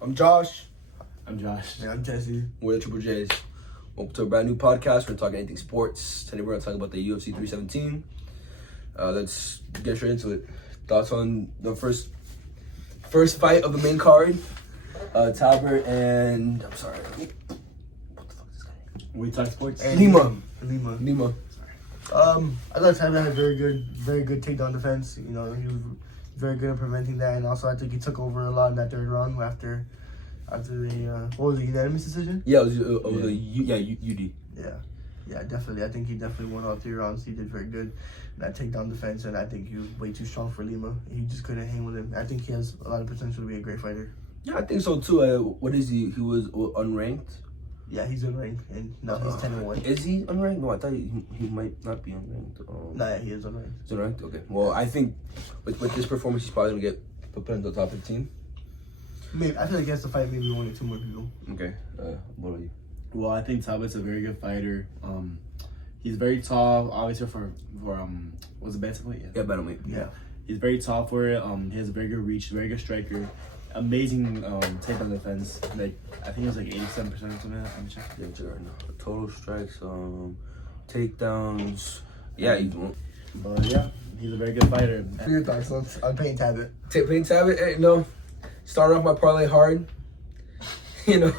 I'm Josh. I'm Josh. And I'm Jesse. We're the Triple J's. Welcome to a brand new podcast. We're talking anything sports. Today we're going to talk about the UFC 317. Let's get straight into it. Thoughts on the first fight of the main card. Talbert and... I'm sorry. What the fuck is this guy? We talk sports. Lima. I thought Talbot had very good takedown defense. You know, he was very good at preventing that, and also I think he took over a lot in that third round after the what was it, unanimous decision? Yeah, it was UD. Yeah, definitely. I think he definitely won all 3 rounds. He did very good in that takedown defense, and I think he was way too strong for Lima. He just couldn't hang with him. I think he has a lot of potential to be a great fighter. Yeah, I think so too. What is he? He was unranked. Yeah, he's unranked, and now he's 10-1. Is he unranked? No, I thought he might not be unranked. Nah, he is unranked. He's unranked? Okay. Well, I think with this performance, he's probably going to get put into the top 15. Maybe I feel like he has to fight maybe 1 or 2 more people. Okay. What are you? Well, I think Talbot's a very good fighter. He's very tall, obviously for was it bantamweight? Yeah, bantamweight. Yeah. He's very tall for it. He has a very good reach, very good striker. Amazing takedown defense. Like I think it was like 87% or something. Let me check. Yeah, check right now. Total strikes, takedowns. Yeah, he won't. But yeah, he's a very good fighter. Your thoughts on Payne Talbot? Payne Talbot, started off my parlay hard. And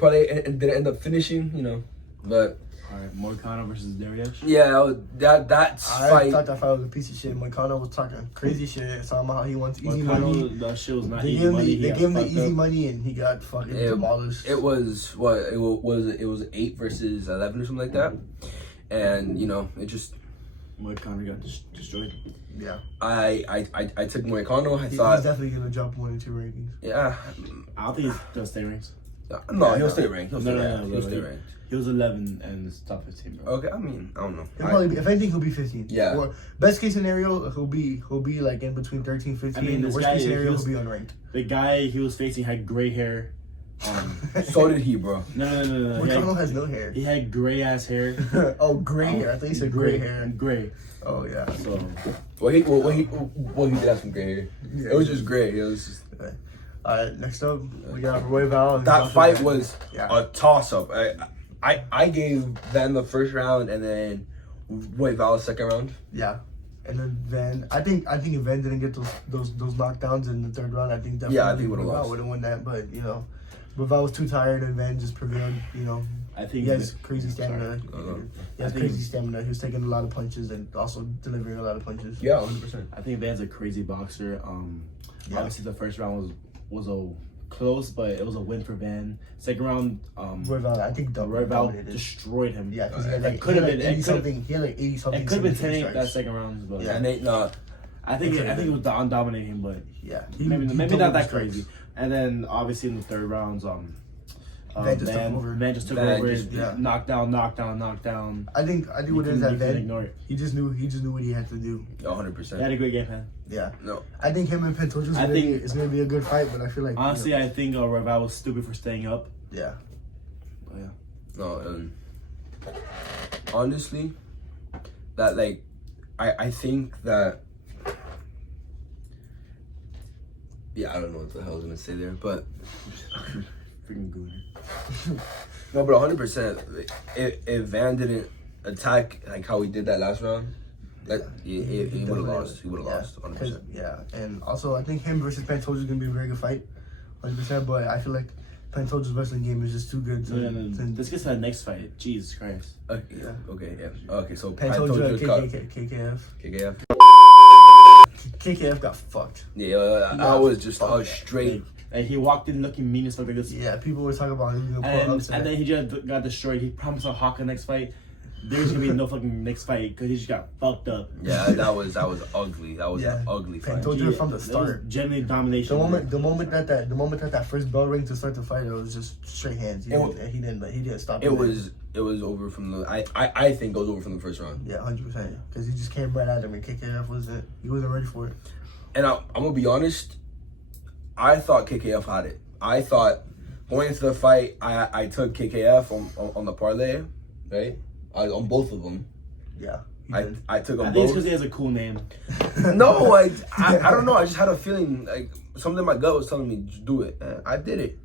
parlay and didn't end up finishing. But. All right, Moicano versus Dariush. Yeah, that's I thought that fight was a piece of shit. Moicano was talking crazy shit. Talking about how he wants easy money. That shit was not They easy money. They gave him the easy money, and he got fucking demolished. It was what it was 8 versus 11 or something like that, and it just Moicano got destroyed. Yeah, I took Moicano. He's thought definitely gonna drop 1 or 2 rankings. Yeah, I don't think he's gonna stay ranked. No, he'll stay ranked. He'll stay ranked. He was 11 and it's top 15, bro. Okay, I mean, I don't know. He'll probably be, if anything, he'll be 15. Yeah. Or best case scenario, he'll be like in between 13, 15. I mean, the this worst guy, case scenario, he'll be unranked. The guy he was facing had gray hair. So did he, bro. No. Moicano has no hair. He had gray ass hair. Oh, gray hair. I think he said gray hair. Gray. Oh yeah. So. He did have some gray hair. Yeah. It was just gray. It was just. Okay. All right. Next up, we got Roy Val. That fight was Yeah. a toss up. I gave Van the first round and then Roy Val the second round. Yeah. And then Van, I think if Van didn't get those knockdowns in the third round, I think definitely he would have lost. Would have won that, but Val was too tired and Van just prevailed. I think he has crazy stamina. He has crazy stamina. He was taking a lot of punches and also delivering a lot of punches. Yeah, 100%. I think Van's a crazy boxer. Yeah. Obviously the first round was a close, but it was a win for Van. Second round, Roy Val, I think Roy Val destroyed him. Yeah, because He had like 80 something. It could have been 10 that second round, but Yeah, I think it was dominating him, but yeah, maybe not that crazy. And then obviously in the third rounds, Van just took over. Knocked down. I think what it is that Van, he just knew what he had to do. 100%. He had a great game plan. Yeah. No. I think him and Pantoja is gonna be a good fight, but I feel like honestly, I think Raval was stupid for staying up. Yeah. But yeah. No. Honestly, that I think that. Yeah, I don't know what the hell I was gonna say there, but. Freaking good. No, but 100%. If Van didn't attack like how he did that last round, he would have lost. He would have lost 100%. Yeah, and also I think him versus Pantoja is gonna be a very good fight, 100%. But I feel like Pantoja's wrestling game is just too good. Let's get to that next fight. Jesus Christ. Okay, yeah. Okay, so Pantoja KKF. KKF. KKF got fucked. Yeah, I was just straight. And he walked in looking mean as fuck like this. Yeah, people were talking about him gonna pull upset. And then he just got destroyed. He promised a Hawk next fight. There's gonna be no fucking next fight because he just got fucked up. Yeah, that was ugly. That was an ugly fight. Pantoja from the start. Generally domination. The moment that first bell rang to start the fight, it was just straight hands. He didn't stop. It was over from the. I think it was over from the first round. Yeah, 100%. Because he just came right at him and KKF wasn't ready for it. And I'm gonna be honest. I thought KKF had it. I thought going into the fight, I took KKF on the parlay, right? On both of them. Yeah. I took them I think it's both. because he has a cool name. No, I don't know. I just had a feeling like something in my gut was telling me just do it. And I did it.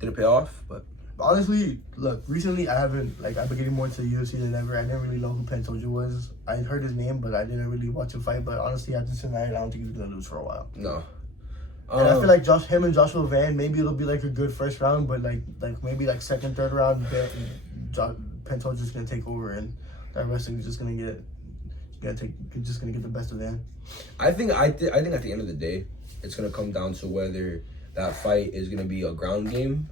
Didn't pay off, but honestly, look, recently I've been getting more into the UFC than ever. I didn't really know who Pantoja was. I heard his name, but I didn't really watch him fight. But honestly, after tonight, I don't think he's gonna lose for a while. no. And I feel like him and Joshua Van, maybe it'll be like a good first round, but like maybe like second, third round, Pantoja's gonna take over, and that wrestling is just gonna get the best of Van. I think at the end of the day, it's gonna come down to whether that fight is gonna be a ground game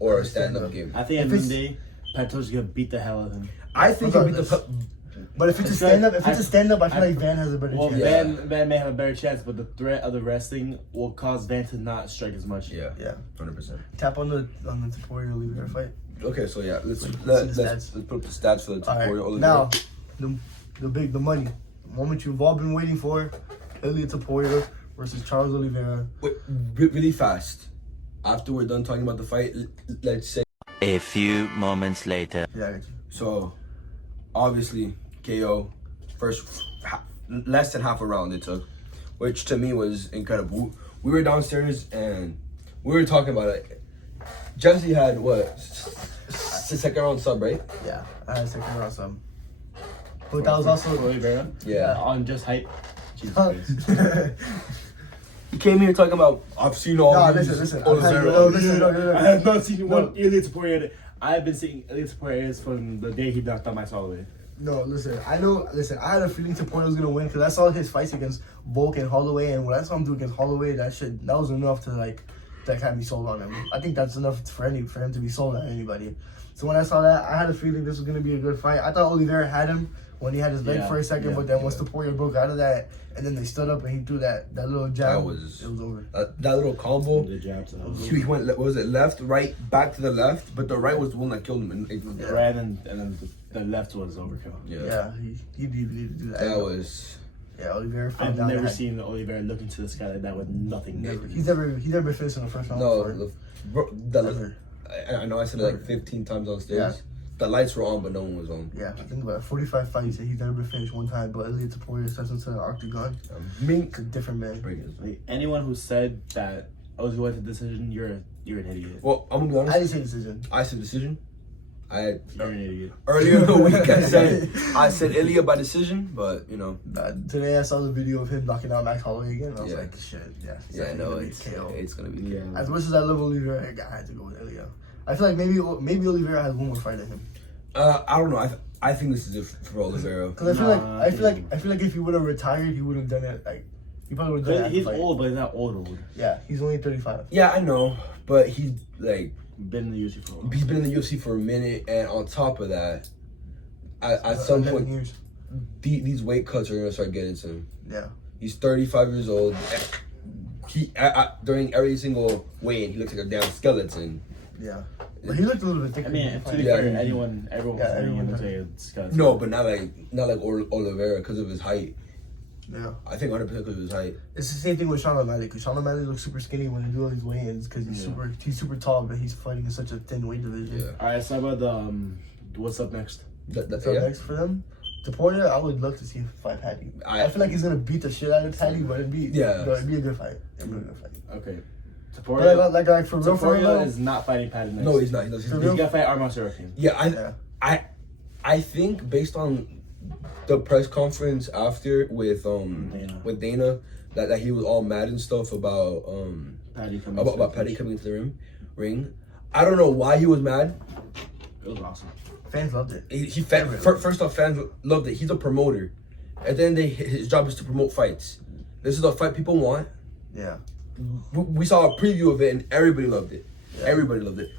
or a stand-up game. I think at the end of the day, Pantoja's gonna beat the hell out of him. I think he'll beat the. But if it's a stand-up, I feel like Van has a better chance. Van may have a better chance, but the threat of the wrestling will cause Van to not strike as much. Yeah, 100%. Tap on the Topuria Oliveira fight. Okay, so yeah, let's put up the stats for the Topuria Oliveira. Now, the money, the moment you've all been waiting for, Ilia Topuria versus Charles Oliveira. Wait, really fast. After we're done talking about the fight, let's say a few moments later. Yeah, I got you. So, obviously, KO less than half a round it took, which to me was incredible. We were downstairs and we were talking about it. Jesse had what? Second round sub, right? Yeah, I had second round sub. But that was also Oliveira. Yeah. On just hype. Jesus Christ. He came here talking about I've seen all these. Listen. No. I have not seen one Ilia Topuria. I've been seeing Ilia Topuria from the day he knocked out Max Holloway. No, listen. I had a feeling Topuria was gonna win because I saw his fights against Volk and Holloway, and when I saw him do against Holloway, that was enough to like have me sold on him. I think that's enough for him to be sold on anybody. So when I saw that, I had a feeling this was gonna be a good fight. I thought Oliveira had him when he had his leg for a second, but then once Topuria broke out of that, and then they stood up and he threw that little jab, it was over. That little combo. The jabs. He went. What was it left, right, back to the left? But the right was the one that killed him. Right, and then the left was overkill. Yeah, he didn't even need to do that. That was. Yeah, Oliveira. I've never seen Oliveira look into the sky like that with nothing. Never. He's never been finished in the first round. No, I know I said it like 15 times on stage. Yeah. The lights were on, but no one was on. Yeah, I think about 45 fights and he's never been finished one time. But Ilia Topuria steps into the octagon. It's a different man. Like, anyone who said that I was going to decision, you're an idiot. Well, I'm gonna be honest. I didn't say decision. I said decision. You're an idiot. Earlier in the week I said Ilia by decision, but you know. Today I saw the video of him knocking out Max Holloway again. I was like, shit, yeah. Yeah, no, it's gonna be KO. As much as I love Oliveira, I had to go with Ilia. I feel like maybe Oliveira has one more fight in him. I don't know. I think this is it for Oliveira. Because I feel like if he would have retired, he would have done it. Like he probably would have done it. He's old, but he's not old. Yeah, he's only 35. Yeah, I know, but he's like been in the UFC for a while. He's been in the UFC for a minute, and on top of that, at some point, these weight cuts are gonna start getting to him. Yeah, he's 35 years old. He during every single weigh-in, he looks like a damn skeleton. Yeah. But he looked a little bit thicker. I mean, to be fair, everyone looks like a skeleton. No, but not like Oliveira because of his height. Yeah. I think 100% because of his height. It's the same thing with Sean O'Malley, because Sean O'Malley looks super skinny when he do all these weigh-ins because he's super tall, but he's fighting in such a thin weight division. Yeah. All right, so about what's up next? What's up next for them? Topuria, I would love to see him fight Paddy. I feel like he's gonna beat the shit out of Paddy, but it'd be a good fight. Okay. Topuria, like for real, Topuria is not fighting Paddy next. No, he's not. He's gonna fight Arman Sorokin. Yeah, I think based on the press conference after with Dana that he was all mad and stuff about Paddy coming into the ring. I don't know why he was mad. It was awesome. Fans loved it. First off, fans loved it. He's a promoter. At the end of the day, his job is to promote fights. This is a fight people want. Yeah. We saw a preview of it and everybody loved it. Yeah. Everybody loved it.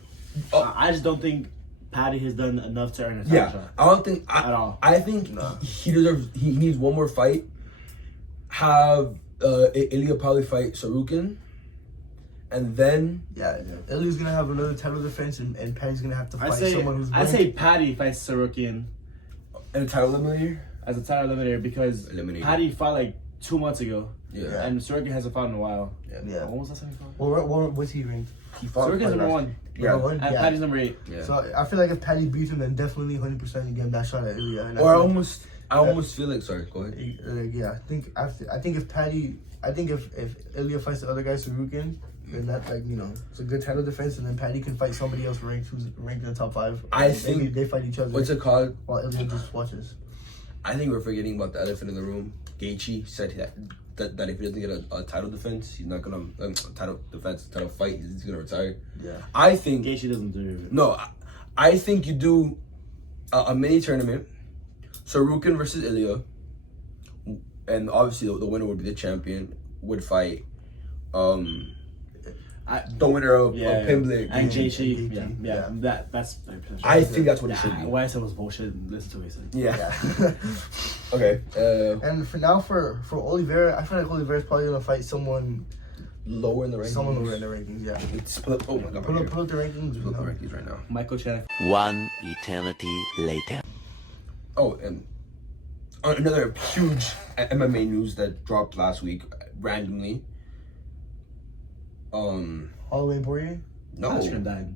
I just don't think Paddy has done enough to earn a title shot. I don't think at all. I think he deserves. He needs one more fight. Have Ilia probably fight Sorokin, and then Ilia's gonna have another title defense, and Paddy's gonna have to fight someone who's. I say Paddy fights Sorokin, and a title eliminator as a title eliminator because Paddy fought like 2 months ago. Yeah. And Sorokin hasn't fought in a while. Yeah. When was that time he fought? Well, what's he ranked? He fought. Sorokin's number 1. And Paddy's number 8. Yeah. So I feel like if Paddy beats him, then definitely 100% you give him that shot at Ilia. Or almost I almost feel like. Sorry, go ahead. Yeah, I think if Ilya fights the other guy, Sarukin, then that it's a good title defense, and then Paddy can fight somebody else who's ranked in the top 5. I think they fight each other. What's it called? While Ilya just watches. I think we're forgetting about the elephant in the room. Gaethje said that if he doesn't get a title defense, he's not gonna title fight. He's gonna retire. Yeah. I think Gaethje doesn't deserve it. No, I think you do a mini tournament. Sarukin versus Ilya, and obviously the winner would be the champion. Would fight the winner of Pimblett and JC. Yeah. That's. I think that's what it should be. Why I said it was bullshit. Listen to what he said. Yeah. Okay. And for Oliveira, I feel like Oliveira's probably gonna fight someone lower in the rankings. Someone lower in the rankings. Yeah. It's split. Oh my god. Put up the rankings. Put up the rankings right now. Michael Chan. One eternity later. Oh, and another huge MMA news that dropped last week randomly. Holloway and Poirier? No. Askren died.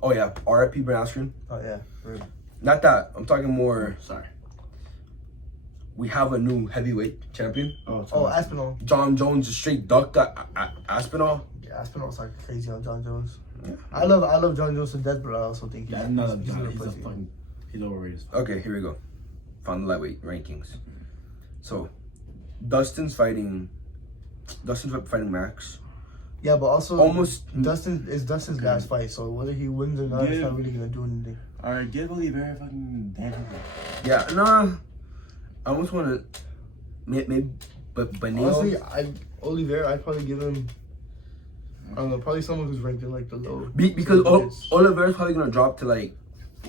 Oh yeah, R.I.P. Ben Askren. Oh yeah. Right. Not that. I'm talking more. Sorry. We have a new heavyweight champion. Oh, Aspinall. John Jones straight ducked Aspinall. Yeah, Aspinall's like crazy on John Jones. Yeah. I love John Jones to death, but I also think he's overrated. Okay, here we go. Found the lightweight rankings. So, Dustin's fighting Max. Yeah, but also almost Dustin's last fight, so whether he wins or not, it's not really gonna do anything. Alright, give Oliveira fucking damn. Yeah, nah. I almost want to maybe, but honestly, Oliveira, I'd probably give him. I don't know, probably someone who's ranked in like the low. Because Oliveira's probably gonna drop to like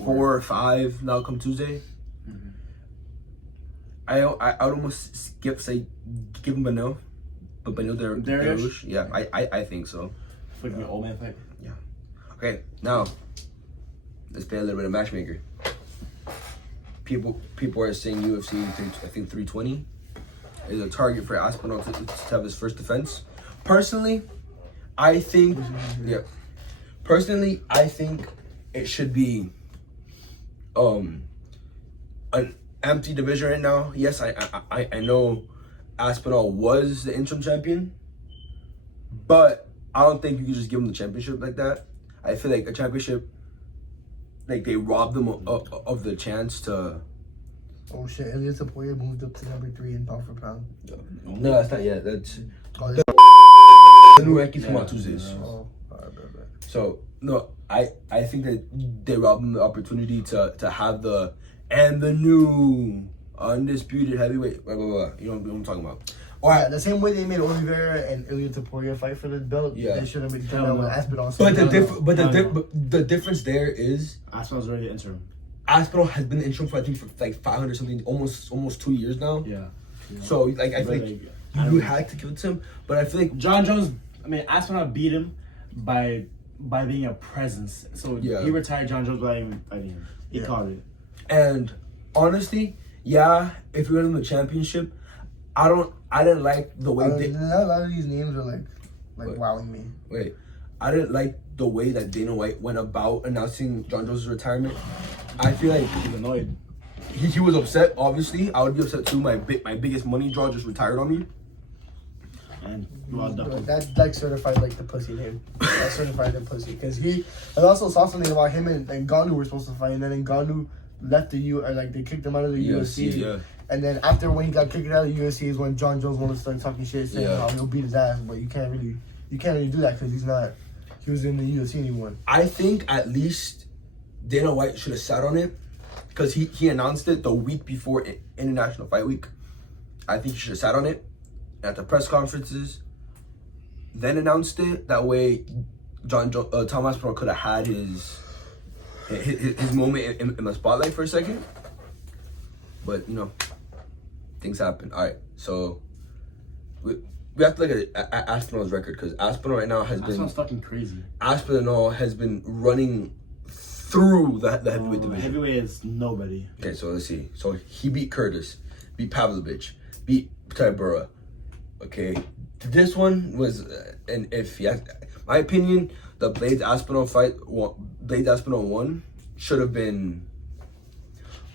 4 or 5 now come Tuesday. Mm-hmm. I would almost give him Benil. But Benil Dariush? Yeah, I think so. For the old man fight? Yeah. Okay, now let's play a little bit of matchmaker. People are saying UFC, I think 320 is a target for Aspinall to have his first defense. Personally, I think it should be an empty division right now. Yes, I know Aspinall was the interim champion, but I don't think you can just give him the championship like that. I feel like a championship, like they robbed them of the chance to. Oh shit! Ilya Taporia moved up to number 3 in pound for pound. No, that's not yet. That's the new rankings come out Tuesdays. Oh, so no, I think that they robbed them the opportunity to have the new undisputed heavyweight. Blah, blah, blah. You know what I'm talking about. Yeah, the same way they made Oliveira and Ilya Taporia fight for the belt, they should have been done that with Aspinall. But the difference there is Aspinall's already interim. Aspinall has been interim for I think for like 500 something, almost 2 years now. Yeah. So like I think you had to give it to him, but I feel like John Jones. I mean, Aspinall beat him by being a presence. So he retired John Jones by even fighting him. He caught it. And honestly, if you're in the championship, I didn't like the way a lot of these names are like wowing me. Wait, I didn't like the way that Dana White went about announcing John Jones' retirement. I feel like he's annoyed. He was upset. Obviously, I would be upset too. My biggest money draw just retired on me. And that like certified like the pussy name. That certified the pussy because I also saw something about him and Ngannou were supposed to fight, and then Ngannou left they kicked him out of the UFC. Yeah. And then after when he got kicked out of the UFC is when John Jones wanted to start talking shit, saying how he'll beat his ass, but you can't really do that because he was in the UFC anymore. I think at least Dana White should have sat on it because he announced it the week before International Fight Week. I think he should have sat on it at the press conferences, then announced it. That way, Tom Aspinall could have had his moment in the spotlight for a second. But things happen. All right, so we have to look at Aspinall's record because Aspinall right now has been fucking crazy. Aspinall has been running through the heavyweight division. Heavyweight is nobody. Okay, so let's see. So he beat Curtis, beat Pavlovich, beat Tybura. Okay, this one was my opinion, the Blades Aspinall fight. Blades Aspinall won should have been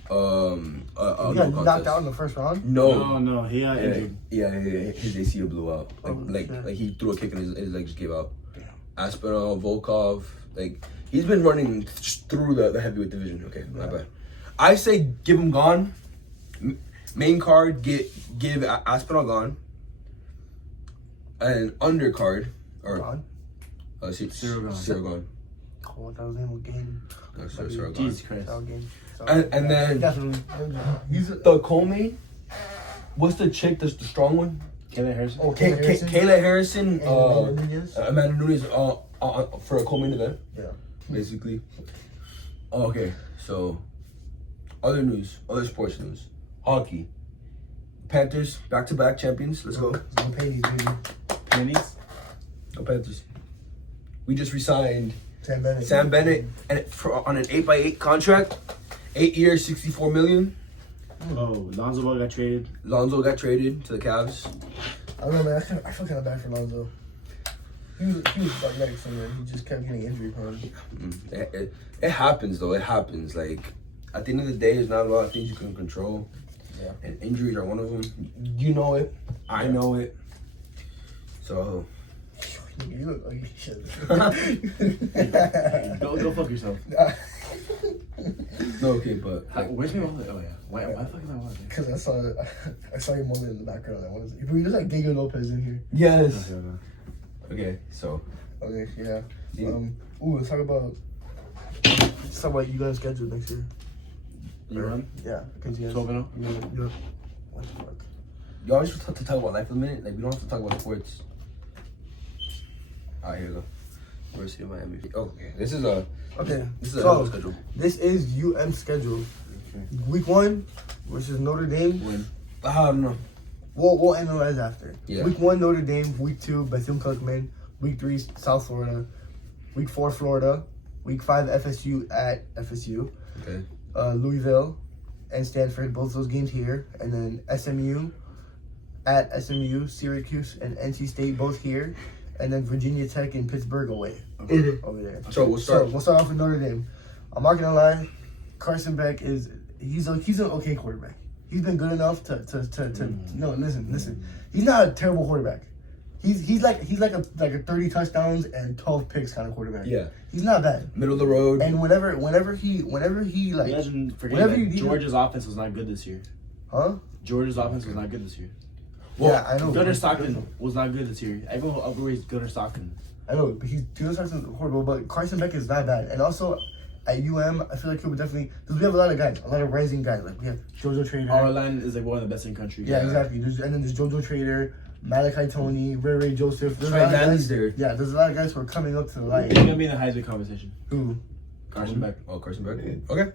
He no got knocked contest. out in the first round. No, he got Yeah, injured. yeah, his ACL blew out. Like shit. he threw a kick and his leg just gave out. Aspinall, Volkov, like he's been running through the heavyweight division. Okay, my bad. I say give him gone. Main card, give Aspinall gone. And undercard or Gone. Cyril gone. Oh, what that was name was Game. Cyril gone. Jesus Christ. And then Definitely. He's the co-main. What's the chick? That's the strong one. Kayla Harrison. Oh, Kayla Harrison. Kayla Harrison. And Amanda Nunes. Amanda Nunes. For a co-main event. Yeah. Basically. Okay, so other news, other sports news. Hockey. Panthers back-to-back champions. Let's go. No panties, baby. Pennies. Go Panthers. We just resigned Sam Bennett. and on an 8x8 contract, 8 years, $64 million. Oh, Lonzo Ball got traded. Lonzo got traded to the Cavs. I don't know, man. I feel kind of bad for Lonzo. He was athletic somewhere. He just kept getting injury prone. It happens though. It happens. Like at the end of the day, there's not a lot of things you can control. Yeah. And injuries are one of them. You know it. I know it. So. You look like shit. Go fuck yourself. No, okay, but Where's my wallet? Oh yeah. Why fucking my wallet? Because I saw your moment in the background. I wanted to, you look like Diego Lopez in here. yes. Okay, so. Okay, yeah. Yeah. Let's talk about you guys' schedule next year. You run? Yeah, because you guys. 12-0? You're, what the fuck? You always have to talk about life for a minute. Like we don't have to talk about sports. Alright, here we go. University of Miami. Oh, okay. This is a So schedule. this is schedule. Week 1 versus Notre Dame. Win. I don't know. We'll analyze after. Yeah. Week 1 Notre Dame. Week 2 Bethune-Cookman. Week 3 South Florida. Week 4 Florida. Week 5 FSU at FSU. Okay. Louisville and Stanford, both those games here, and then SMU at SMU, Syracuse and NC State both here, and then Virginia Tech and Pittsburgh away over there. So we'll start. We'll start off with Notre Dame. I'm not gonna lie, Carson Beck he's an okay quarterback. He's been good enough to no, listen. He's not a terrible quarterback. He's like a 30 touchdowns and 12 picks kind of quarterback. Yeah. He's not bad. Middle of the road. And whenever he like Imagine whenever forgetting you that need Georgia's offense was not good this year. Huh? Georgia's offense was not good this year. Well, yeah, I know. Gunnar Stockton was not good this year. Everyone upgrades Gunnar Stockton. I know, but Gunnar Stockton's horrible. But Carson Beck is not bad. And also at UM, I feel like he would definitely because we have a lot of guys, a lot of rising guys. Like we have JoJo Trader. Our line is like one of the best in the country. Yeah, exactly. And then there's JoJo Trader, Malachi Tony, Ray Joseph. There's a Trey lot of Manley's guys there. Yeah, there's a lot of guys who are coming up to the light. He's gonna be in the Heisman conversation. Who? Carson Beck. Oh, Carson Beck. Okay.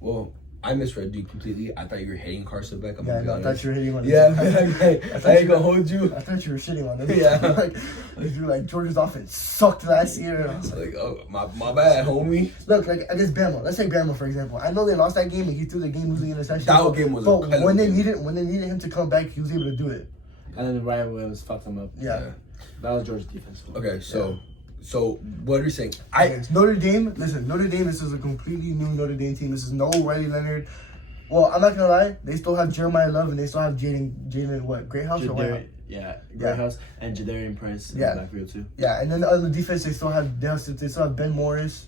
Well, I misread you completely. I thought you were hating Carson Beck. I'm Yeah, gonna be I thought honest. you were hitting on him. Yeah, I ain't gonna hold you. I thought you were shitting on him. Yeah. You were like Georgia's offense sucked last year. And I was like, Like, oh, my bad, homie. look, like against Bama. Let's take Bama for example. I know they lost that game and he threw the game-losing interception. That game was but a when they game. needed him to come back, he was able to do it. And then Ryan Williams fucked him up. Yeah. That was Georgia's defense. Okay, so what are you saying? It's Notre Dame. Listen, Notre Dame. This is a completely new Notre Dame team. This is no Riley Leonard. Well, I'm not gonna lie. They still have Jeremiah Love and they still have Jaden what? Greathouse or what? Greathouse and Jadarian Price in Yeah. the backfield too. Yeah, and then the other defense they still have Ben Morris.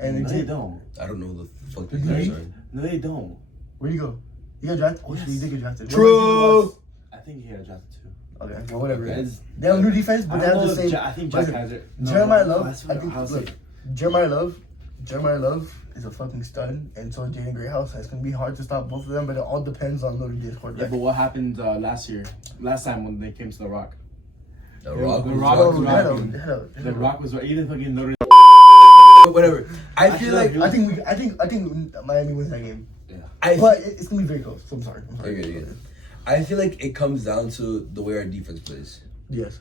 And No, they don't. I don't know the fuck Did these guys you? are. No, they don't. Where you go? You got drafted? Oh, Yes. shit, you did get drafted. True. I think he got drafted too. Okay, well, whatever. Okay. They have a new defense, but I they have don't the know same. if I think Jack listen, has it. Jeremiah Love. That's I what think. I was Look, saying. Jeremiah Love is a fucking stud, and so is Jaden Greathouse. It's gonna be hard to stop both of them, but it all depends on Notre Dame's Yeah, quarterback. but what happened last time when they came to the Rock? The Rock. The was Rock rocking. was rocking. Yeah, The Rock was even fucking Notre Dame. Whatever. I feel like I think Miami wins that game, I. but it's gonna be very close. So I'm sorry. Okay. I feel like it comes down to the way our defense plays. Yes.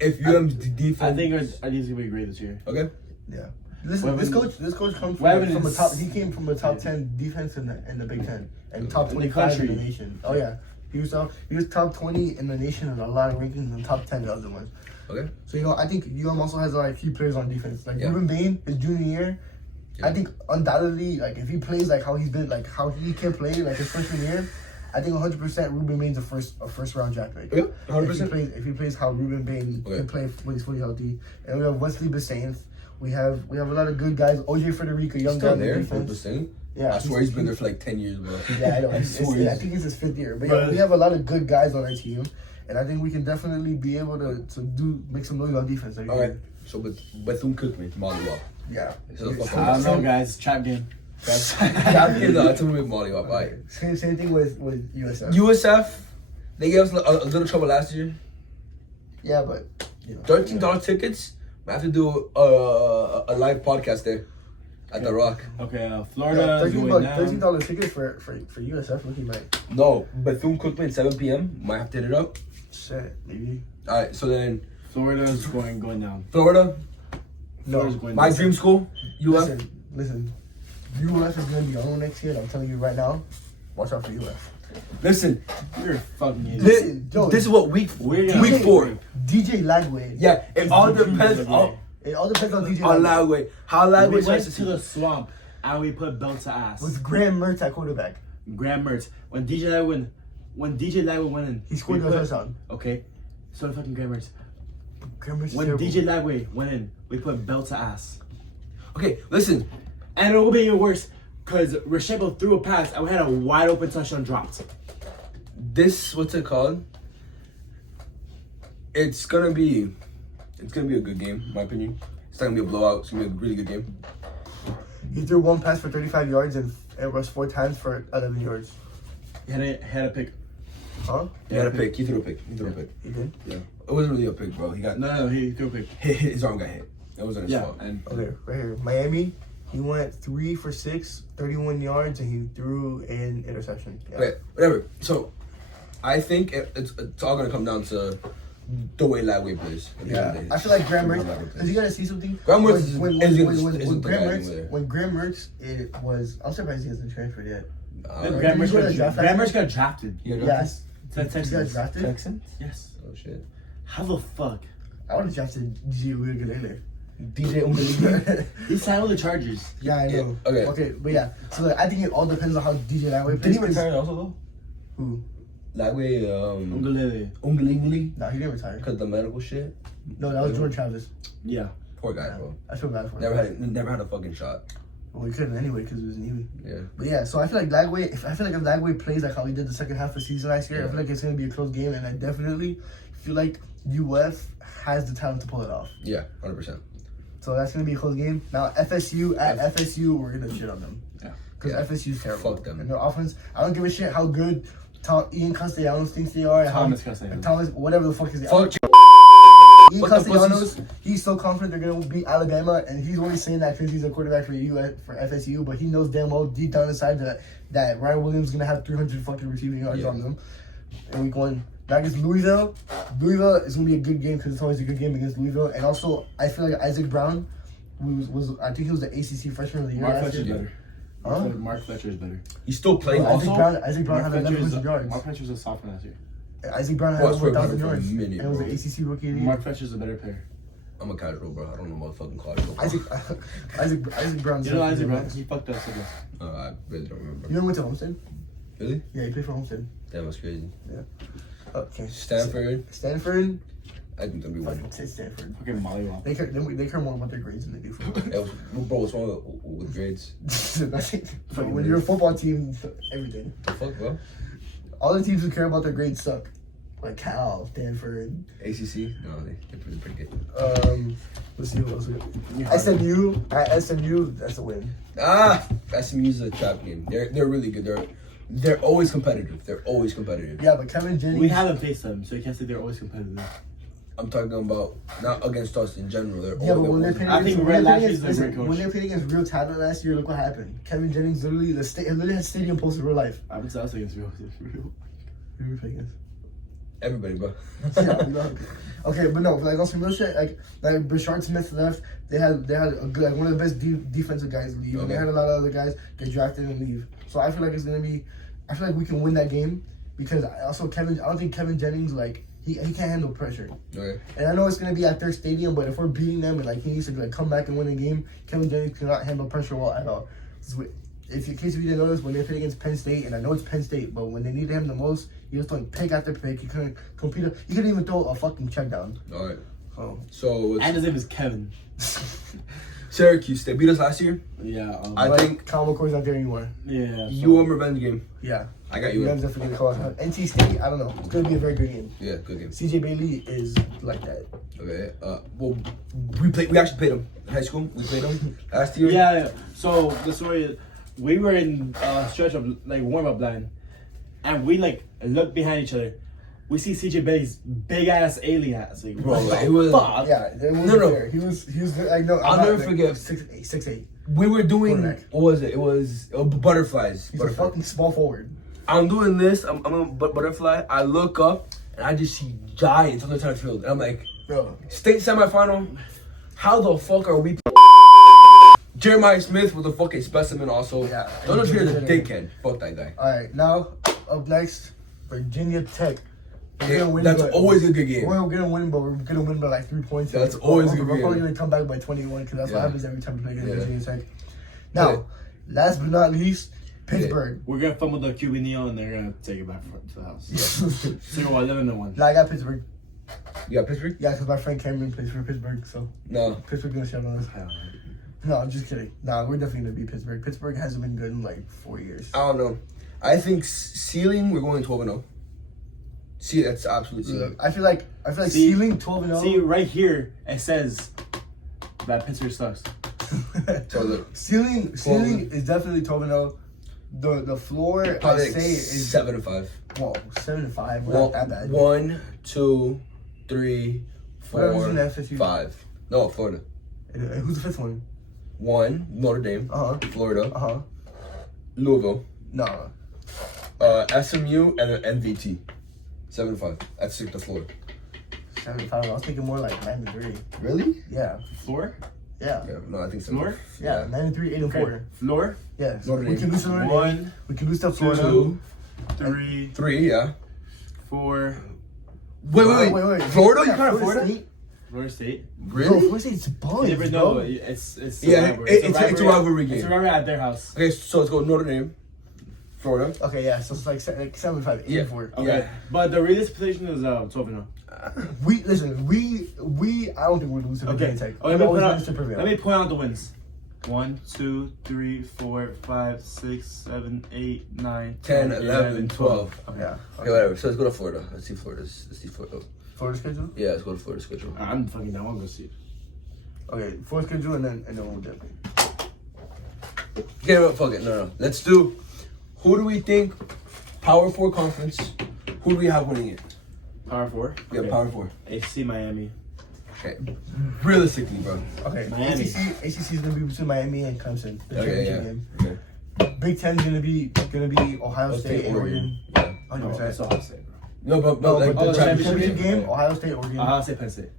If UM's defense. I think our defense gonna be great this year. Okay. Yeah. Listen, this coach comes from a top. He came from a top 10 defense in the Big Ten and top In the 25 in the country. nation. Oh yeah, he was top 20 in the nation in a lot of rankings and top 10 in other ones. Okay. So I think UM also has a lot of key players on defense. Like Yeah. Ruben Bain, his junior year, Yeah. I think undoubtedly, like if he plays like how he's been, like how he can play like his freshman year, I think 100% Ruben Bain's a first round draft pick. Yeah, 100%. If he plays how Ruben Bain can play when he's fully healthy, and we have Wesley Bissainth. We have a lot of good guys. OJ Frederico, young guy in the defense. Yeah, I swear he's been there for like 10 years, bro. Yeah, I know. I think it's his 5th year. But yeah, we have a lot of good guys on our team, and I think we can definitely be able to make some noise on defense. All right. So Bethune-Cookman, Mollywop. Yeah. So I don't know, guys. Trap game. Trap game. No, it's a bit Mollywop. All right. Same thing with USF. USF, they gave us a little trouble last year. Yeah, but $13 tickets. I have to do a live podcast there at the Rock. Okay, Florida. $13 tickets for USF. Looking like No, Bethune-Cookman 7 p.m. Might have to hit it up. shit, maybe. All right. So then Florida's going down. Florida, Florida's going my down. dream school, UF. Listen. UF is gonna be on next year. I'm telling you right now. Watch out for UF. Listen, You're fucking idiot. Listen, Joe, this is what week DJ 4. DJ Lagway. Yeah, it all depends It all depends on DJ on Lagway. Lagway. How We Lagway went tries to to see. the swamp and we put belt to ass. With Graham Mertz at quarterback. Graham Mertz. When DJ Lagway went in, He scored we a put- touchdown. Okay, so the fucking Graham Mertz. Graham Mertz is When terrible. DJ Lagway went in, we put belt to ass. Okay, listen. And it will be even worse because Reshebo threw a pass and we had a wide open touchdown dropped. This what's it called? It's gonna be a good game, in my opinion. It's not gonna be a blowout. It's gonna be a really good game. He threw one pass for 35 yards and rushed 4 times for 11 yards. He had a pick. Huh? He had a pick. He threw a pick. He did? Yeah. It wasn't really a pick, bro. He got No, he threw a pick. his arm got hit. That wasn't his Yeah, fault. and Okay, right here. Miami, he went 3 for 6, 31 yards, and he threw an interception. Yeah. Okay, whatever. So, I think it's all gonna come down to the way Lagway plays. at the end of the day. I feel like Graham How Mertz, Lagway because plays. you gotta see something. Graham Mertz when Graham Mertz, it was. I'm surprised he hasn't transferred yet. Graham did you go to Mertz draft Graham last Mertz got drafted. Yes. To He got Texans. drafted? Texans? Yes. Oh shit. How the fuck? I would have drafted DJ Uiagalelei. DJ Uiagalelei. He signed with the Chargers. Yeah, I know. Yeah, okay. Okay, but yeah. So like, I think it all depends on how DJ Lagway plays. Did he 'cause- retire also though? Who? Lagway, Ungalele. No, he didn't retire. because the medical shit. No, that was Jordan Travis. Yeah. Poor guy, bro. I feel bad for him. Never had a fucking shot. Well, he couldn't anyway because it was an Yeah. But yeah, so I feel like Lagway. If Lagway plays like how he did the second half of the season last year, I feel like it's gonna be a close game, and I definitely feel like UF has the talent to pull it off. Yeah, 100%. So that's gonna be a close game. Now FSU at FSU, we're gonna shit on them. Yeah. Because Yeah. FSU's terrible. Fuck them. And their offense, I don't give a shit how good Ian Castellanos thinks they are. and how- Thomas Castellanos. and Thomas, whatever the fuck his name. Fuck Ian What the Castellanos, he's so confident they're gonna beat Alabama, and he's only saying that because he's a quarterback for FSU, but he knows damn well deep down inside that Ryan Williams is gonna have 300 fucking receiving yards on them. And week 1, that against Louisville. Louisville is gonna be a good game because it's always a good game against Louisville, and also I feel like Isaac Brown was I think he was the ACC freshman of the year Mark last Fletcher's year. better. Huh? Mark Fletcher's better. He's still playing Well, also? Isaac Brown had 1100 yards. Mark Fletcher's a sophomore last year. Isaac Brown had Well, over 1,000 for a yards, minute, and was bro. an ACC rookie of the year. Mark Fletcher's a better player. I'm a casual, bro. I don't know about fucking college football. Isaac Brown. You know Isaac Brown? He fucked us. I really don't remember. You know went to Homestead? Really? Yeah, he played for Homestead. That was crazy. Okay. Stanford, Stanford. I think they'll be winning. Fucking say Stanford. Fucking mollywop. They care more about their grades than they do football. Bro, what's wrong with grades? But when you're a football team, everything. The fuck, bro? All the teams who care about their grades suck. Like Cal, Stanford. ACC? No, they're pretty good. Let's see who else. SMU. At SMU, that's a win. SMU's a trap game. They're really good. They're always competitive. Yeah, but Kevin Jennings. We haven't faced them, so you can't say they're always competitive. I'm talking about not against us in general. Yeah, but when they're playing I think against, Red when they're Lash is playing a against, great coach. when they're playing against real talent last year, look what happened. Kevin Jennings literally had stadium posts in real life. I haven't said us against real. Who are we playing against? everybody, bro. Okay, but no, like on some real shit, like Brashard Smith left. They had a good, like one of the best defensive guys leave. And they had a lot of other guys get drafted and leave. So I feel like it's gonna be, I feel like we can win that game because I don't think Kevin Jennings like he can't handle pressure. Okay. And I know it's gonna be at their stadium, but if we're beating them and like he needs to like come back and win a game, Kevin Jennings cannot handle pressure well at all. If in case you didn't notice, when they played against Penn State, and I know it's Penn State, but when they needed him the most, he was throwing pick after pick. He couldn't compete. He couldn't even throw a fucking check down. All right. Oh. So And his name is Kevin. Syracuse, they beat us last year. Yeah. I think Kyle McCoy's not there anymore. Yeah. you won revenge game. Yeah. I got you. You guys definitely gonna call it. NC State, I don't know. It's gonna be a very good game. Yeah, good game. CJ Bailey is like that. Okay. Well, we actually played them in high school. We played them last year. Yeah. So the story is, we were in stretch of like warm up line, and we like looked behind each other. We see CJ Bailey's big ass alien ass. Like, Bro, what it the was- fuck? Yeah, it wasn't No. fair. He was like no. I'll never forget. 6'8". We were doing, Quarterback. what was it? It was butterflies. He's a fucking small forward. I'm doing this. I'm a butterfly. I look up and I just see giants on the entire field. And I'm like, Bro, state semifinal. How the fuck are we? Jeremiah Smith was a fucking specimen. Also, Yeah. Donald Tree is a dickhead. Fuck that guy. all right. Now up next, Virginia Tech. We're Yeah, gonna win, that's but- always a good game. We're gonna win, but we're gonna win by like 3 points. That's always a good We're probably game. gonna come back by 21 because that's Yeah. what happens every time we play against Yeah. Virginia Tech. Now, last but not least, Pittsburgh. We're gonna fumble the QB Neo, and they're gonna take it back to the house. So 11-1. Nah, I got Pittsburgh. You got Pittsburgh? Yeah, because my friend Cameron plays for Pittsburgh, so No. Pittsburgh gonna shut on us. No, I'm just kidding. Nah, we're definitely gonna beat Pittsburgh. Pittsburgh hasn't been good in like 4 years. I don't know. I think ceiling we're going 12-0. See, that's absolute ceiling. Look, I feel like See- ceiling 12-0. See, right here it says that Pittsburgh sucks. So look, Ceiling is definitely 12-0. The floor I probably like say is 7-5. well 7-5. We're not that bad. 1, 2, 3, Whatever's in 4, FSU. 5. No, Florida. Who's the fifth one? 1, Notre Dame. Florida. Louisville. No. SMU and then MVT. 7-5. That's the Florida. 7-5. I was thinking more like 9-3. Really? Yeah. Floor? Yeah. Yeah, no, I think so. Floor? Yeah. 9-3, 8-4. Floor? Yeah. Notre We Dame. can lose to Notre Dame. 1, We can lose to Florida. 2, 3, 3, yeah. 4. Wait. Florida? You Yeah, kind of Florida? State. Florida State. Bro, Really? Florida State's buns, You never bro. know. It's Yeah, a rivalry. it's a rivalry game. It's a rivalry at their house. Okay, so let's go Notre Dame. Florida. Okay, yeah. So it's like 7-5, 8-4. Okay. Yeah. But the realistic position is 12-0. We listen. We. I don't think we're losing to Okay. Virginia Tech. Oh, We let, me always point manage to out, prevail. let me point out the wins. 1, 2, 3, 4, 5, 6, 7, 8, 9, 10, 11, 12. Okay. Yeah. Okay, whatever. So let's go to Florida. Let's see Florida. Florida schedule. Yeah, let's go to Florida schedule. I'm fucking down. I'm gonna see. Okay, Florida schedule, and then we'll definitely. Okay, well, fuck it. No. Let's do. Who do we think? Power 4 conference. Who do we have winning it? Power 4. Yeah, Power 4. AFC Miami. Okay. Realistically, bro. Okay, Miami. ACC is gonna be between Miami and Clemson. The Okay, championship yeah. game. Okay. Big Ten's gonna be Ohio State and Oregon. Yeah. 100%. It's Ohio State, bro. No, but No, like but the the championship championship game. game, Ohio State, Oregon. Ohio State, Penn State.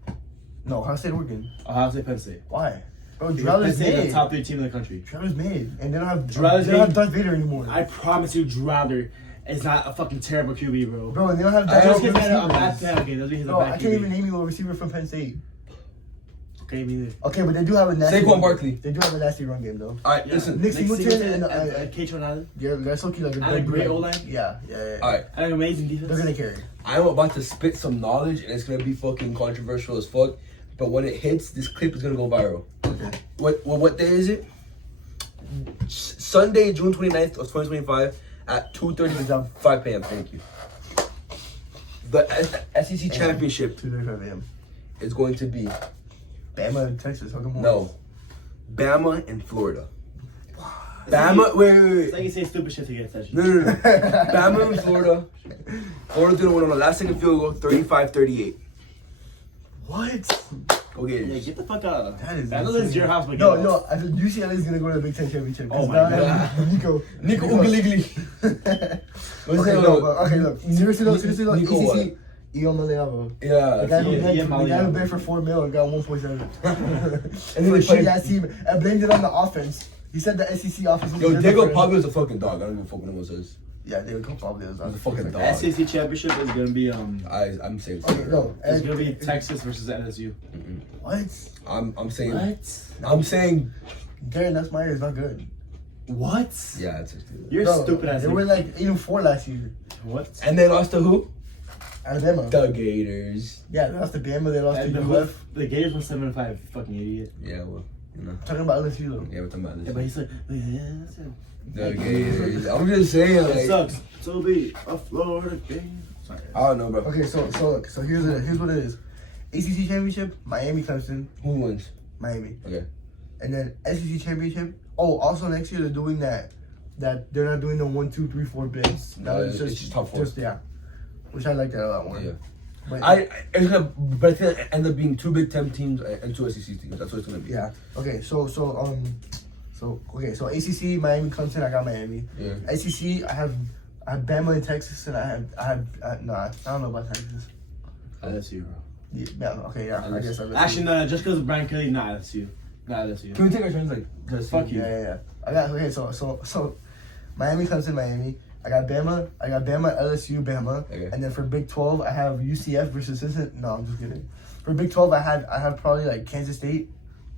No, Ohio State, Oregon. Ohio State, Penn State. Why? Bro, Penn Dreller's State is the made. top 3 team in the country. Dreller's made, and they don't have Dreller's they don't have made. Darth Vader anymore. I promise you, Drowder is not a fucking terrible QB, bro. Bro, and they don't have I Just don't because he had a bad receivers. okay, doesn't mean he's a Bro, bad I can't even QB. name you a receiver from Penn State. Okay, me neither. Okay, but they do have a nasty. Saquon run Barkley. game. They do have a nasty run game though. All right, listen. Nick Singleton and K-Tron Allen. yeah, that's okay. Like And a great O-line. Yeah. All right, And an amazing defense. They're gonna carry. I'm about to spit some knowledge, and it's gonna be fucking controversial as fuck. But when it hits, this clip is gonna go viral. Okay. What day is it? Sunday, June 29th of 2025 at 2:30 5 p.m. Thank you. The SEC championship 2:35 a.m. is going to be Bama and Texas. How come? no, Bama and Florida. Bama, wait. It's like you say stupid shit to get attention. No. Bama and Florida. Florida's gonna win on the last second field goal, 35-38. What? Okay. Yeah, get the fuck out. That is I know this is insane. your house, but No, get no. lost. I think UCLA is gonna go to the Big Ten championship. Oh 'cause my now God. Nico Nico. Okay, look. Seriously though, Nico what? ACC. Ion Maleavo. Yeah. The guy who Yeah, begged, yeah, the guy who Maleavo. begged for $4 million and got 1.7. And And then then they shitty played- ass team and blamed it on the offense. He said the SEC offense was Yo, different Diego for him. Pablo is a fucking dog. I don't give a fuck what anyone says. Yeah, they would go probably. It's a fucking dog. SEC championship is gonna be I'm saying. Okay, no. it's gonna be Texas versus LSU. What? I'm saying. What? I'm saying. Darren Nussmeier is not good. What? Yeah, it's just good. You're No, stupid as They were like 8-4 last year. What? And they lost to who? Alabama. The Gators. Yeah, they lost to Bama. They lost And to the, UF. the Gators won 7-5. Fucking idiot. Yeah, well, you know. Talking about LSU though. Yeah, we're talking about Yeah, this. but he's like, yeah, that's it. The Gators. I'm just saying, It like. sucks to be a Florida game. Sorry. I don't know, bro. Okay, so look, so here's what it is. ACC championship, Miami, Clemson, Who wins? Miami, Okay. and then SEC championship. Oh, also next year they're doing that they're not doing the 1, 2, 3, 4 bids. No, it's just top four. Yeah, which I like that a lot more. Yeah. But, It's gonna, but it's gonna end up being 2 Big Ten teams and 2 SEC teams. That's what it's gonna be. yeah. Okay, so ACC, Miami, Clemson. I got Miami. Yeah. SEC, I have Bama and Texas, and I don't know about Texas. LSU, bro. Yeah, okay, yeah. I guess Actually, no, just because Brian Kelly, not LSU. Not LSU. Can we take our turns, like, just Fuck you. Yeah. I got so Miami, Clemson, Miami. I got Bama, LSU, Bama, Okay. and then for Big 12 I have UCF versus Cincinnati. No, I'm just kidding. For Big 12 I have probably like Kansas State.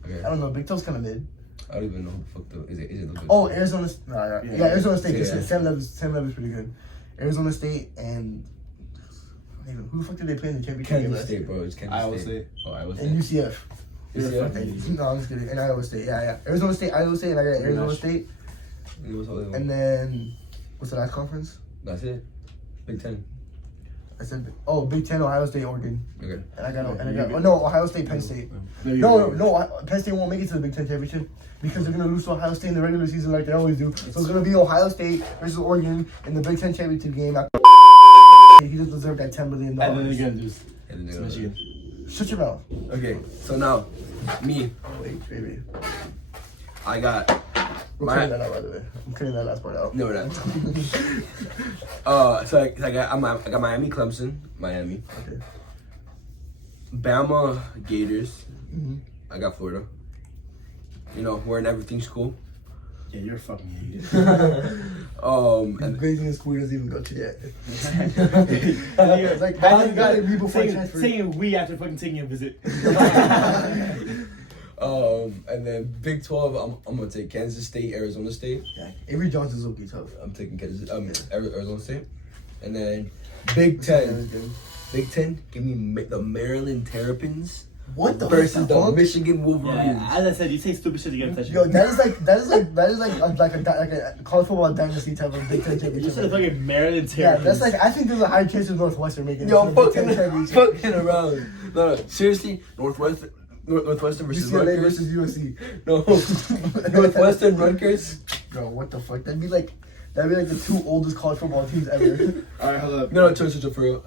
Okay. I don't know. Big 12's kind of mid. I don't even know who the fuck the is it the Oh, Arizona. No, yeah, Arizona State. Yeah. Sam Levis is pretty good. Arizona State and who the fuck did they play in the championship game Kansas last State, year? bro. It's Kansas Iowa State. State. Oh, Iowa State. And UCF. UCF? No, I'm just kidding. And Iowa State. Yeah. Arizona State, Iowa State, and I got Arizona State. It was all And then what's the last conference? That's it. Big Ten. I said, Big Ten, Ohio State, Oregon. Okay. And I got Ohio State, Penn State. No, Penn State won't make it to the Big Ten championship because they're gonna lose to Ohio State in the regular season like they always do. So it's gonna be Ohio State versus Oregon in the Big Ten championship game. He just deserved that $10 million. And then they're gonna lose. And It's then Michigan. Shut your mouth. Okay, so now, me, Wait, baby. I got. We're cutting that out, by the way. I'm cutting that last part out. No, we're not. So I got Miami, Clemson, Miami. Okay. Bama, Gators. Mm-hmm. I got Florida. You know, we're in everything school. Yeah, you're a fucking idiot. And grazing school doesn't even go to yet. It's like, how you got it before I transferred? saying we after fucking taking a visit. And then Big 12, I'm gonna take Kansas State, Arizona State. Yeah. Avery Johnson's okay tough. I'm taking Arizona State. And then Big 10. Big 10, give me the Maryland Terrapins. What the versus the fuck? Michigan Wolverines. Yeah, as I said, you say stupid shit to get attention. Yo, that is like a college football dynasty type of Big Ten You championship. said fucking Maryland Yeah, Terrapins. that's like I think there's a high chance of Northwestern making Yo, it. to the Big Ten fucking championship. around. No, seriously, Northwestern versus UCLA Rutgers. versus USC. No, Northwestern Rutgers. Bro, what the fuck? That'd be like the two oldest college football teams ever. Alright, hold up. No, chill, for real.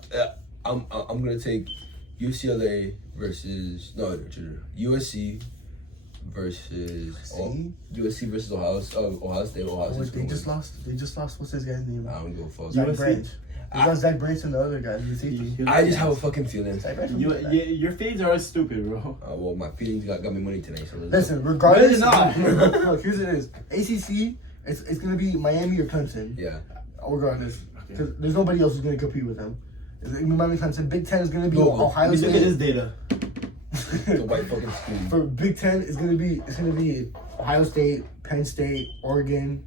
I'm gonna take UCLA versus USC versus USC versus Ohio State. Oh, they just lost. They just lost. What's this guy's name? I don't go fuck. Zach USC? Branch. They got Zach Branch and the other guy. You see? I just have a fucking feeling. Zach Branch. Your feeds are stupid, bro. Well, my feelings got me money tonight. So Listen, regardless. No, they're not. Look, here's what it is. ACC, it's gonna be Miami or Clemson. Yeah. Regardless, because there's nobody else who's gonna compete with them. It's gonna be Miami, Clemson. Big Ten is gonna be Ohio Look at State. this data. The white fucking school. For Big Ten, it's gonna be Ohio State, Penn State, Oregon,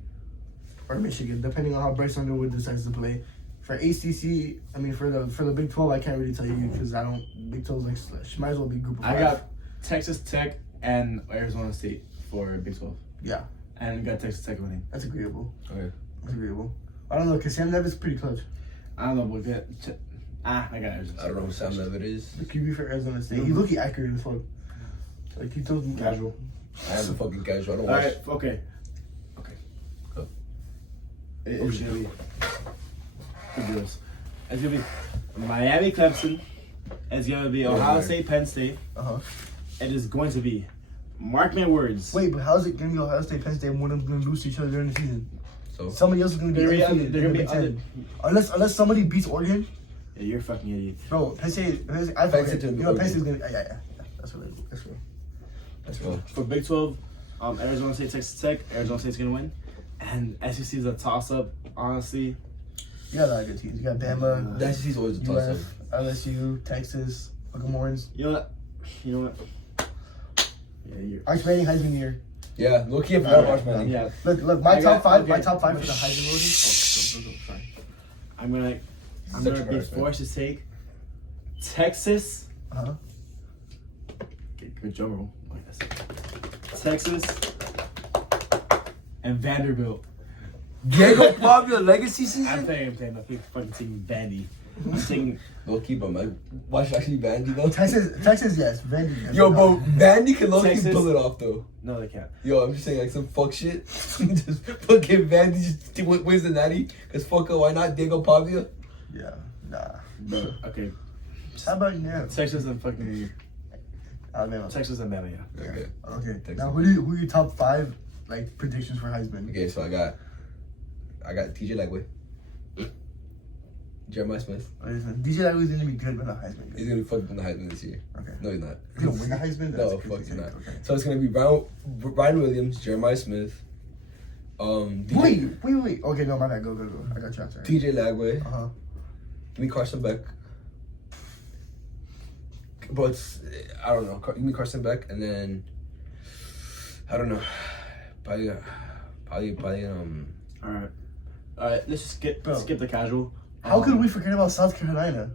or Michigan, depending on how Bryce Underwood decides to play. For ACC, I mean for the Big 12, I can't really tell you because I don't. Big 12 like might as well be group of 5. I got Texas Tech and Arizona State for Big 12. Yeah, And we got Texas Tech winning. that's agreeable. Okay. That's agreeable. I don't know, cause Sam Levis is pretty clutch. I don't know, but I got Arizona State. I don't know who Sam Levitt is. The QB for Arizona State. He's looking accurate as fuck. Like he throws me Casual. I am a fucking casual. I don't watch. Alright, okay. Go. It's gonna be good deals. It's gonna be Miami Clemson. It's gonna be Ohio State Penn State. It is going to be, mark my words. Wait, but how's it gonna be Ohio State, Penn State, and one of them gonna lose to each other during the season? So Somebody else is gonna be They're undefeated gonna in the be Big Ten. Unless somebody beats Oregon. Yeah, you're a fucking idiot. Bro, Penn State, Penn State Penn State's gonna, yeah. That's real. let's go. For Big 12, Arizona State, Texas Tech. Arizona State's gonna win. And SEC is a toss-up, honestly. You got a lot of good teams. You got Bama, The SEC's always a toss-up. UF, LSU, Texas, Oklahoma Horns. You know what? Yeah, you're. Arch Manning Heisman year. Yeah, low key, I forgot about Manning. Yeah. Look, my I top got- five. My okay. top five for the Heisman voting. Oh, sorry. I'm gonna Such a be harassment. forced to take Texas. Uh huh. Good drum roll. Texas and Vanderbilt. Diego Pavia legacy I'm season? playing. I'm fucking taking Vandy. I'm taking. Low key, but my watch actually Vandy though. Texas, yes. Vandy. Yes. Yo, bro, Vandy can low key Texas. pull it off though. No, they can't. Yo, I'm just saying like some fuck shit. Just fucking Vandy just wins the natty. Cause fuck it, why not Diego Pavia? Yeah. Nah. Bro, okay. How about you now? Texas and fucking Alabama. Texas and Bama, yeah. Okay. Okay. Texas. Now, who are your top five like predictions for Heisman? Okay, so I got TJ Legway. Jeremiah Smith. DJ Lagway's gonna be good, but not Heisman. He's gonna be fucking win the Heisman this year. Okay. No, he's not. He's gonna win the Heisman? No, That's a good fuck, he's take. not. Okay. So it's gonna be Ryan Williams, Jeremiah Smith, Wait. Okay, no, my bad. Go. I got you. Sorry. TJ Lagway, Uh huh. give me Carson Beck. But I don't know. Give me Carson Beck, and then I don't know. Probably. All right. Let's just skip the casual. How could we forget about South Carolina?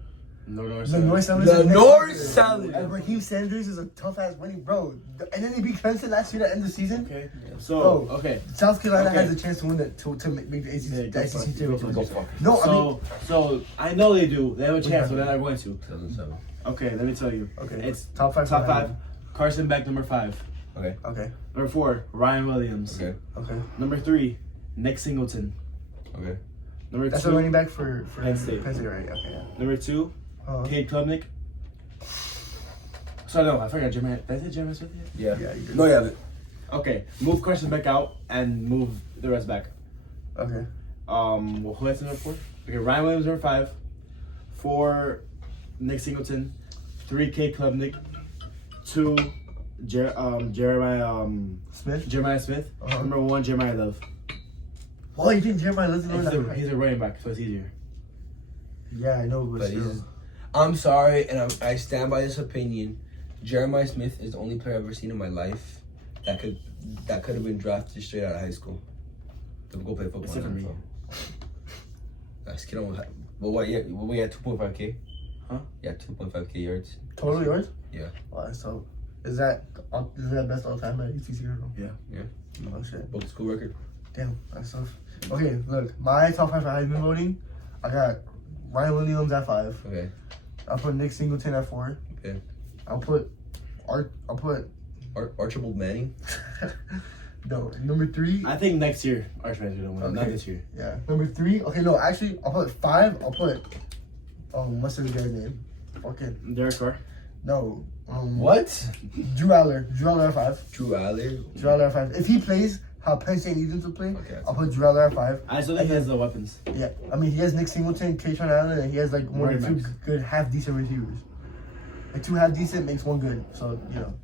No, The North Sanders. The is next North year. Sanders. And Raheem Sanders is a tough ass winning bro. And then they beat Clemson last year to end the season. Okay. So Oh. okay. South Carolina Okay. has a chance to win it to make the ACC, Yeah, the go SEC fuck- championship. Go fuck. No, I mean, So I know they do. They have a chance, but they're not going to. 2007. Okay, let me tell you. okay, It's top five. top for five. Carson Beck, number 5. Okay. Okay, Number 4, Ryan Williams. Okay. okay. Number 3, Nick Singleton. Okay. Number That's 2, a running back for Penn State. Penn State, right? Okay. Yeah. Number 2, Uh, Cade Klubnik. So no, I forgot Jeremiah. Did I say Jeremiah Smith yet? Yeah. Yeah, you did. No, you haven't. Okay, move Carson Beck out and move the rest back. Okay. Well, who has number 4? Okay, Ryan Williams number 5. 4, Nick Singleton. 3, Cade Klubnik. 2, Jeremiah Smith. Uh-huh. Number 1, Jeremiah Love. Oh, you think Jeremiah Love is going He's a running back, so it's easier. Yeah, I know, but But still. he's. I'm sorry, and I stand by this opinion. Jeremiah Smith is the only player I've ever seen in my life that could have been drafted straight out of high school to go play football. Except for me. This kid almost had, we had 2.5K. Huh? Yeah, 2.5K yards. Totally yours? Yeah. Oh, that's dope. Is that best all time at UTC or no? Yeah. Oh shit. Broke the school record. Damn, that's tough. Okay, look, my top five for Heisman voting, I got Ryan Williams at 5. Okay. I'll put Nick Singleton at 4. Okay. I'll put Archibald Manning. no, number 3. I think next year Archman's gonna win. Not Okay. this year. Yeah, number 3. Okay, no, actually, I'll put 5. I'll put what's the guy's name? Fucking Derek Carr. no. What? Drew Aller at 5. Drew Aller. Drew Aller at 5. If he plays how Penn State needs him to play, Okay. I'll put Drew Aller at 5. I still think he has the weapons. Yeah, I mean, he has Nick Singleton, Keyshawn Allen, and he has like one or Running two backs. good half-decent receivers. Like 2 half-decent makes 1 good. So, you know,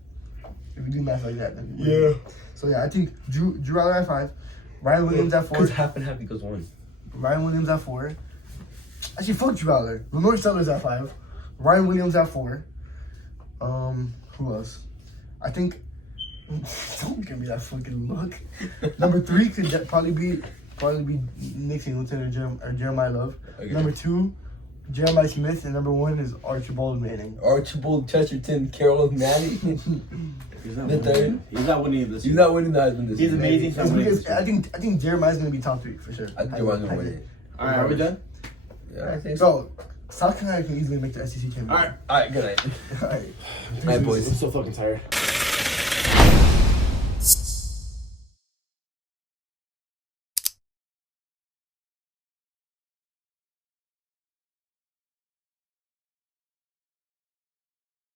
if we do math like that, then Yeah. So, yeah, I think Drew Aller at 5, Ryan Williams at 4. Because half and half equals 1. Ryan Williams at 4. Actually, fuck Drew Aller. Lenore Sellers at 5. Ryan Williams at 4. Who else? I think. Don't give me that fucking look. Number 3 could probably be Nick Singleton or Jeremiah Love. Okay. Number 2, Jeremiah Smith, and number 1 is Archibald Manning. Archibald Chesterton, Carroll Manning. He's not The winning. third? He's not winning this He's year. not winning the Heisman this He's year. amazing. It's because I think Jeremiah's gonna be top 3 for sure. I think Jeremiah's gonna win it. All right, are we done? Yeah, I think so. So, South Carolina can easily make the SEC championship. All right. Alright, good night. All right. Alright, boys. I'm so fucking tired.